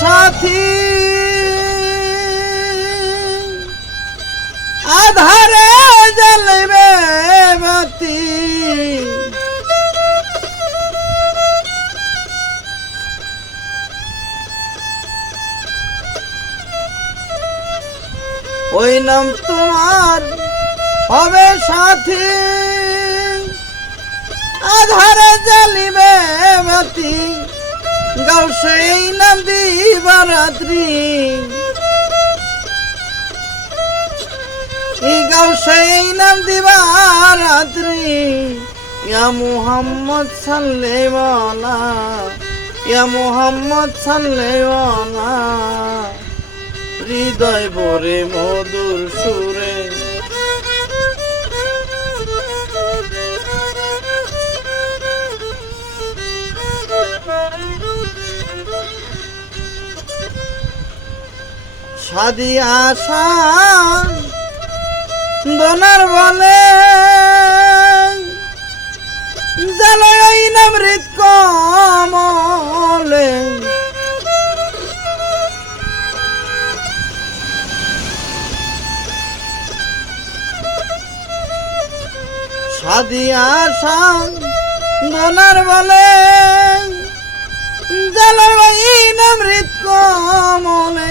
সাথী আধারে জ্বলবে বাতি ওই নাম তোমার হবে সাথী আধারে জ্বলিবে বাতি গাও সেই নাম দিবারাত্রি গাও সেই নাম দিবারাত্রি ইয়া মুহাম্মদ সাল্লাল্লাহু ইয়া মুহাম্মদ সাল্লাল্লাহু হৃদয় ভরে মধুর সুরে সাদি আশা দোনার বলে জলয় নমৃত কমলে সাদি আশা দোনার বলে জলয় নমৃত কমলে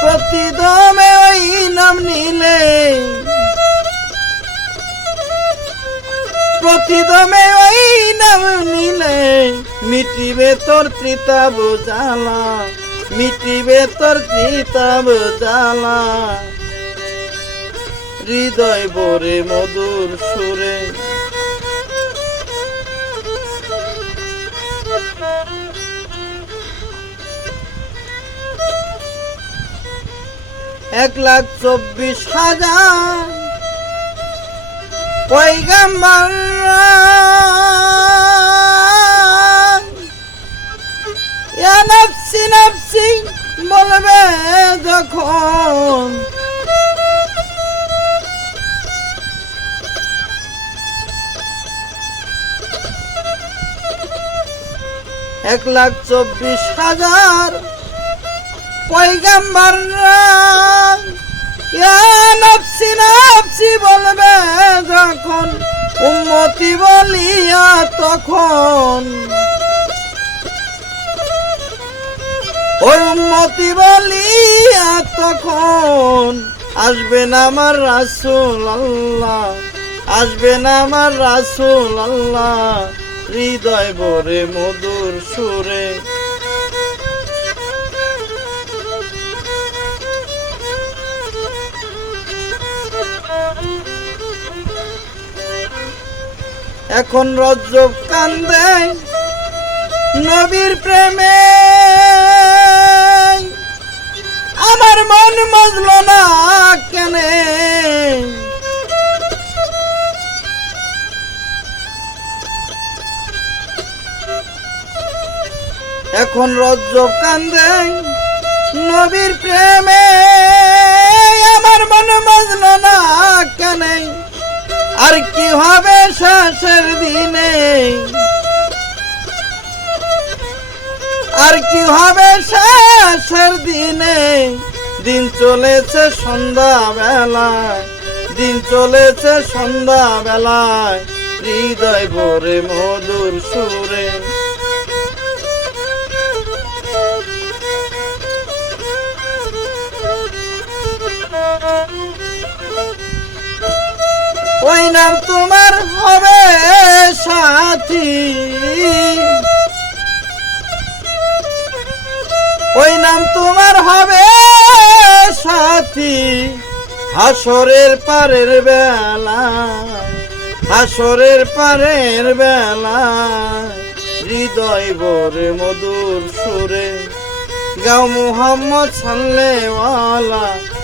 প্রতিদমে ওই নাম নিলে প্রতিদমে ওই নাম নিলে মিটিবে তোর ত্রিতাব জ্বালা মিটিবে তোর ত্রিতাব জ্বালা হৃদয় ভরে মধুর সুরে এক লাখ 24,000 পয়গম্বর ইয়া নফসি নফসি বলবে যখন এক লাখ 24,000 পয়গম্বর ইয়া নফসি নফসি বলবে যখন উম্মতি বলিয়া তখন ওই উম্মতি বলিয়া তখন আসবেন আমার রাসূল আল্লাহ আসবেন আমার রাসূল আল্লাহ হৃদয় ভরে মধুর সুরে এখন রজব কান্দে নবীর প্রেমে আমার মন মজল না কেনে এখন রজব কান্দে নবীর প্রেমে আমার মন মজল না কেনে আর কি হবে শেষের দিনে আর কি হবে শেষের দিনে দিন চলেছে সন্ধ্যা বেলায় দিন চলেছে সন্ধ্যা বেলায় হৃদয় ভরে মধুর সুরে ওই নাম তোমার হবে সাথী ওই নাম তোমার হবে সাথী হাসরের পারের বেলা হাসরের পারের বেলা হৃদয় ভরে মধুর সুরে গাও মুহাম্মদ সাল্লাল্লাহু